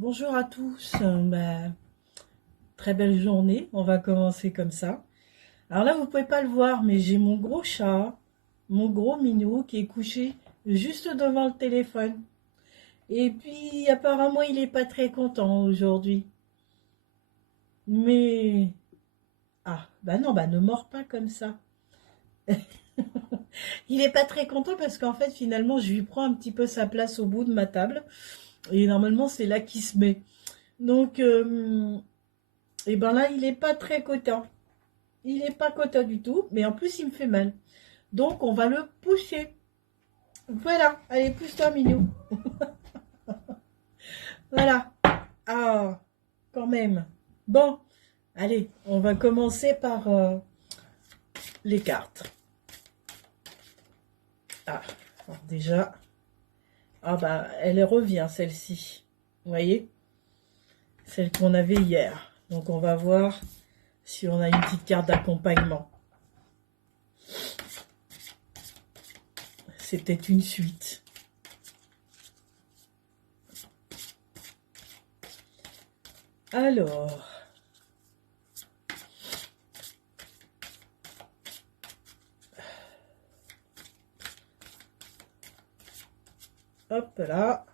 Bonjour à tous, très belle journée, on va commencer comme ça. Alors là, vous pouvez pas le voir, mais j'ai mon gros chat, mon gros minou qui est couché juste devant le téléphone. Et puis apparemment, il est pas très content aujourd'hui. Mais bah non, bah ne mords pas comme ça. Il est pas très content parce qu'en fait, finalement, je lui prends un petit peu sa place au bout de ma table. Et normalement, c'est là qu'il se met. Donc, et ben là, il est pas très content. Il n'est pas content du tout, mais en plus il me fait mal. Donc on va le pousser. Voilà, allez, pousse-toi Minou. Voilà. Ah, quand même. Bon, allez, on va commencer par les cartes. Ah, alors déjà, elle revient celle-ci. Vous voyez, celle qu'on avait hier. Donc on va voir si on a une petite carte d'accompagnement. C'était une suite. Alors, hop là.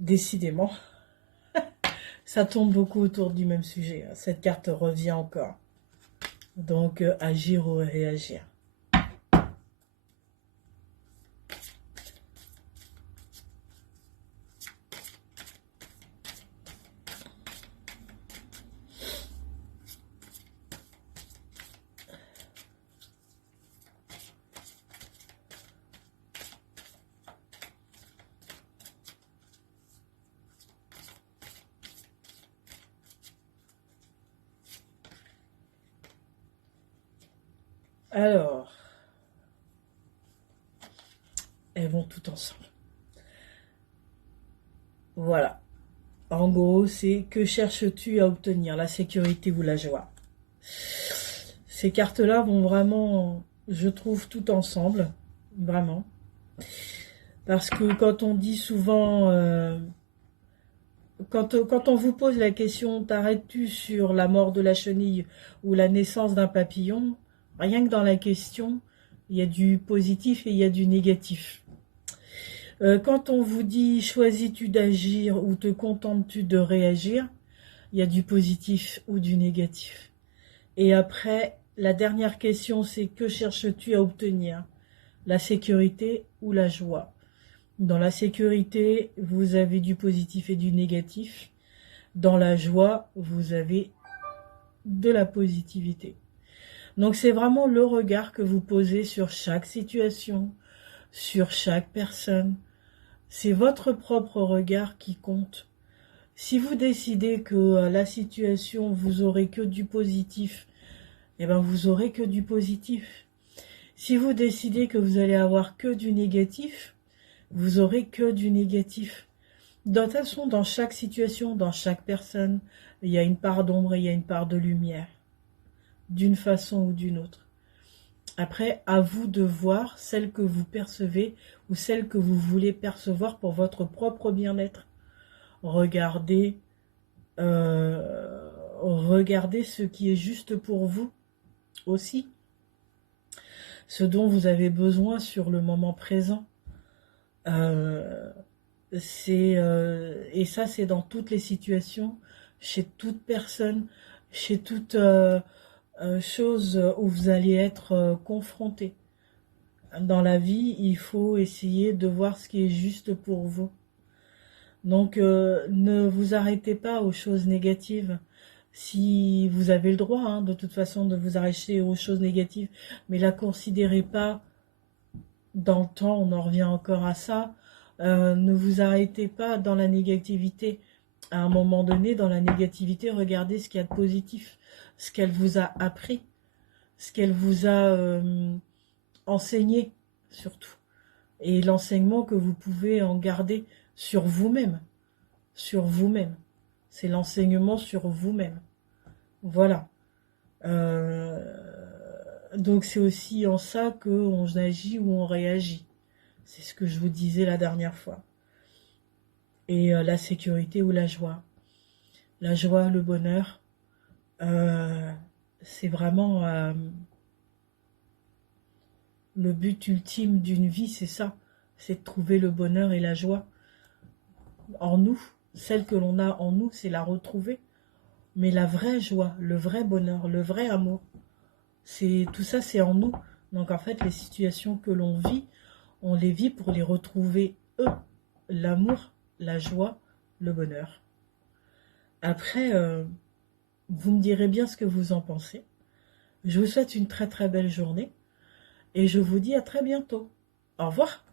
Décidément, ça tourne beaucoup autour du même sujet. Cette carte revient encore. Donc, agir ou réagir. Alors, elles vont toutes ensemble. Voilà. En gros, c'est que cherches-tu à obtenir, la sécurité ou la joie? Ces cartes-là vont vraiment, je trouve, tout ensemble. Vraiment. Parce que quand on dit souvent, quand on vous pose la question, t'arrêtes-tu sur la mort de la chenille ou la naissance d'un papillon? Rien que dans la question, il y a du positif et il y a du négatif. Quand on vous dit choisis-tu d'agir ou te contentes-tu de réagir, il y a du positif ou du négatif. Et après, la dernière question, c'est que cherches-tu à obtenir? La sécurité ou la joie? Dans la sécurité, vous avez du positif et du négatif. Dans la joie, vous avez de la positivité. Donc c'est vraiment le regard que vous posez sur chaque situation, sur chaque personne. C'est votre propre regard qui compte. Si vous décidez que la situation, vous aurez que du positif, eh ben vous aurez que du positif. Si vous décidez que vous allez avoir que du négatif, vous aurez que du négatif. De toute façon, dans chaque situation, dans chaque personne, il y a une part d'ombre et il y a une part de lumière, d'une façon ou d'une autre. Après, à vous de voir celle que vous percevez ou celle que vous voulez percevoir pour votre propre bien-être. Regardez, regardez ce qui est juste pour vous aussi, ce dont vous avez besoin sur le moment présent. Et ça, c'est dans toutes les situations, chez toute personne, chez toute chose où vous allez être confronté. Dans la vie, il faut essayer de voir ce qui est juste pour vous. Donc, ne vous arrêtez pas aux choses négatives. Si vous avez le droit, hein, de toute façon, de vous arrêter aux choses négatives, mais la considérez pas dans le temps, on en revient encore à ça. Ne vous arrêtez pas dans la négativité. À un moment donné, dans la négativité, regardez ce qu'il y a de positif, ce qu'elle vous a appris, ce qu'elle vous a enseigné, surtout. Et l'enseignement que vous pouvez en garder sur vous-même. Sur vous-même. C'est l'enseignement sur vous-même. Voilà. Donc c'est aussi en ça qu'on agit ou on réagit. C'est ce que je vous disais la dernière fois. et la sécurité ou la joie. La joie, le bonheur, c'est vraiment le but ultime d'une vie, c'est ça. C'est de trouver le bonheur et la joie en nous. Celle que l'on a en nous, c'est la retrouver. Mais la vraie joie, le vrai bonheur, le vrai amour, tout ça, c'est en nous. Donc en fait, les situations que l'on vit, on les vit pour les retrouver eux. L'amour, la joie, le bonheur. Après, vous me direz bien ce que vous en pensez. Je vous souhaite une très très belle journée et je vous dis à très bientôt. Au revoir.